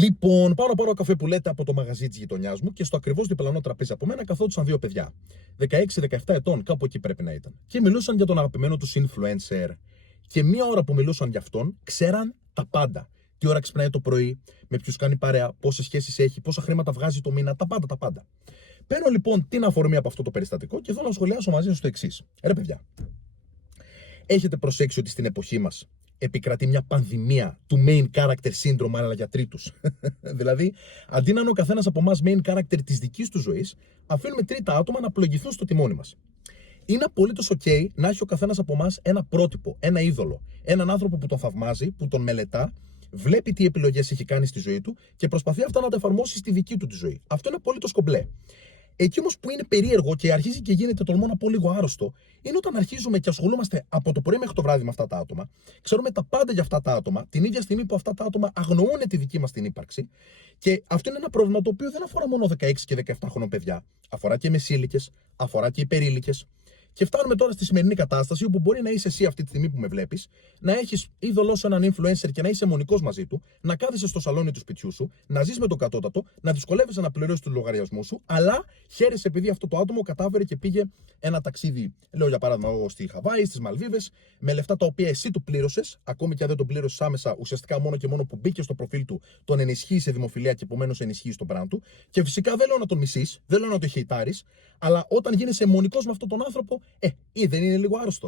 Λοιπόν, πάω να πάρω καφέ που λέτε από το μαγαζί τη γειτονιά μου και στο ακριβώς διπλανό τραπέζι από μένα καθόντουσαν δύο παιδιά. 16-17 ετών, κάπου εκεί πρέπει να ήταν. Και μιλούσαν για τον αγαπημένο του influencer. Και μία ώρα που μιλούσαν για αυτόν, ξέραν τα πάντα. Τι ώρα ξυπνάει το πρωί, με ποιου κάνει παρέα, πόσες σχέσεις έχει, πόσα χρήματα βγάζει το μήνα, τα πάντα, τα πάντα. Παίρνω λοιπόν την αφορμή από αυτό το περιστατικό και θέλω να σχολιάσω μαζί σας το εξής. Ρε παιδιά, έχετε προσέξει ότι στην εποχή μας επικρατεί μια πανδημία του main character syndrome, αλλά για τρίτους. Δηλαδή, αντί να είναι ο καθένας από εμάς main character της δικής του ζωής, αφήνουμε τρίτα άτομα να πλογηθούν στο τιμόνι μας. Είναι απολύτως OK να έχει ο καθένας από εμάς ένα πρότυπο, ένα είδωλο. Έναν άνθρωπο που τον θαυμάζει, που τον μελετά, βλέπει τι επιλογές έχει κάνει στη ζωή του και προσπαθεί αυτά να τα εφαρμόσει στη δική του τη ζωή. Αυτό είναι απολύτως κομπλέ. Εκεί όμως που είναι περίεργο και αρχίζει και γίνεται, τολμώ να πω, λίγο άρρωστο, είναι όταν αρχίζουμε και ασχολούμαστε από το πρωί μέχρι το βράδυ με αυτά τα άτομα, ξέρουμε τα πάντα για αυτά τα άτομα, την ίδια στιγμή που αυτά τα άτομα αγνοούν τη δική μας την ύπαρξη. Και αυτό είναι ένα πρόβλημα το οποίο δεν αφορά μόνο 16 και 17 χρονών παιδιά. Αφορά και μεσήλικες, αφορά και υπερήλικες. Και φτάνουμε τώρα στη σημερινή κατάσταση όπου μπορεί να είσαι εσύ αυτή τη στιγμή που με βλέπεις, να έχεις είδωλό σε έναν influencer και να είσαι μονικός μαζί του, να κάθεσαι στο σαλόνι του σπιτιού σου, να ζεις με τον κατώτατο, να δυσκολεύεσαι να πληρώσεις τους λογαριασμούς σου, αλλά χαίρεσαι επειδή αυτό το άτομο κατάφερε και πήγε ένα ταξίδι, λέω για παράδειγμα, εγώ στη Χαβάη, στις Μαλδίβες, με λεφτά τα οποία εσύ του πλήρωσες, ακόμη και αν δεν τον πλήρωσες άμεσα, ουσιαστικά μόνο και μόνο που μπήκε στο προφίλ του, τον ενισχύει σε δημοφιλία και επομένως ενισχύει τον brand του. Και φυσικά δεν λέω να τον μισείς, δεν λέω να τον χεϊτάρεις, αλλά όταν γίνεσαι μονικός με αυτόν τον άνθρωπο, ή δεν είναι λίγο άρρωστο.